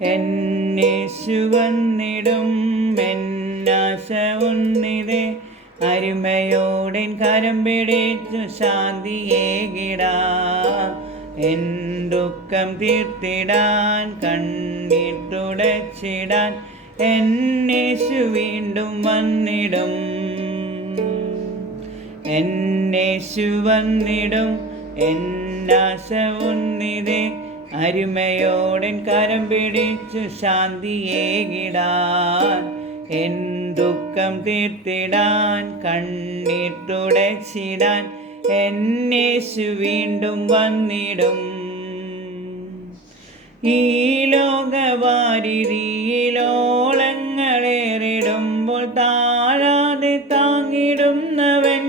എന്നേശു വന്നിടും എന്നാശ ഒന്നിതേ അരുമയോടെൻ കരം പിടിച്ചു ശാന്തിയേകിടാ എൻ ദുഃഖം തീർത്തിടാൻ കണ്ണീർ തുടച്ചിടാൻ എന്നേശു വീണ്ടും വന്നിടും എന്നേശു വന്നിടും എന്നാശ ഒന്നിതേ അരുമയോടെൻ കരം പിടിച്ചു ശാന്തിയേകിടാൻ എൻ ദുഃഖം തീർത്തിടാൻ കണ്ണീർ തുടച്ചിടാൻ എന്നേശു വീണ്ടും വന്നിടും ഈ ലോകവാരിധിയിലോളങ്ങളേറിടുമ്പോൾ താഴാതെ താങ്ങിടുന്നവൻ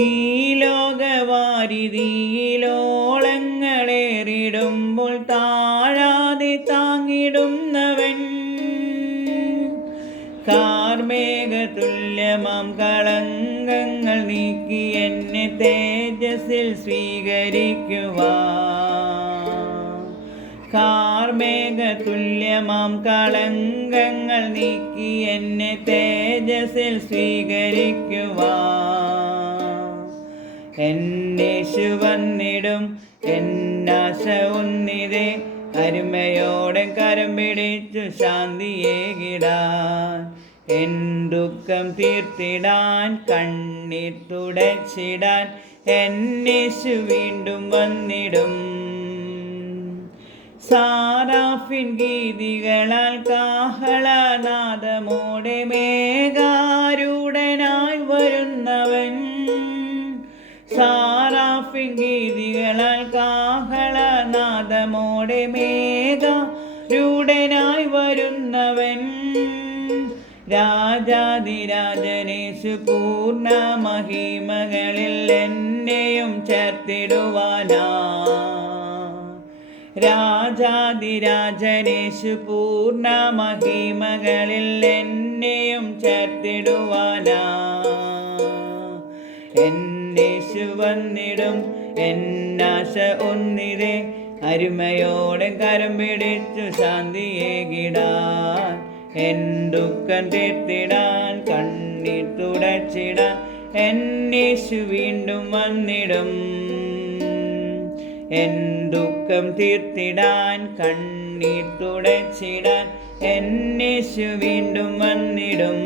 ഈ ലോകവാരിധിയിലോളങ്ങളേറിടുമ്പോൾ താഴാതെ താങ്ങിടുന്നവൻ കാർമേഘതുല്യമാം കളങ്കങ്ങൾ നീക്കി എന്നെ തേജസ്സിൽ സ്വീകരിക്കുവാൻ കാർമേഘതുല്യമാം കളങ്കങ്ങൾ നീക്കി എന്നെ തേജസ്സിൽ സ്വീകരിക്കുവാൻ എന്നേശു വന്നിടും എന്നാശ ഒന്നിതേ അരുമയോടെ കരം പിടിച്ചു ശാന്തിയേകിടാൻ എൻ ദുഃഖം തീർത്തിടാൻ കണ്ണീർ തുടച്ചിടാൻ എന്നേശു വീണ്ടും വന്നിടും സാറാഫിൻ ഗീതികളാൽ കാഹളനാദമോടെ മേഘാരൂഢനായി വരുന്നവൻ സാറാഫിൻ ഗീതികളാൽ കാഹളനാദമോടെ മേഘാരൂഢനായി വരുന്നവൻ രാജാതിരാജനേശു പൂർണ്ണ മഹിമകളിൽ എന്നെയും ചേർത്തിടുവാനാ രാജാതിരാജനേശു പൂർണ്ണ മഹിമകളിൽ എന്നെയും ചേർത്തിടുവാനാ എന്നേശു വന്നിടും എന്നാശ ഒന്നിതേ അരുമയോടെ കരം പിടിച്ചു ശാന്തിയേകിടാൻ എൻ ദുഃഖം തീർത്തിടാൻ കണ്ണീർ തുടച്ചിടാൻ എന്നേശു വീണ്ടും വന്നിടും എൻ ദുഃഖം തീർത്തിടാൻ കണ്ണീർ തുടച്ചിടാൻ എന്നേശു വീണ്ടും വന്നിടും.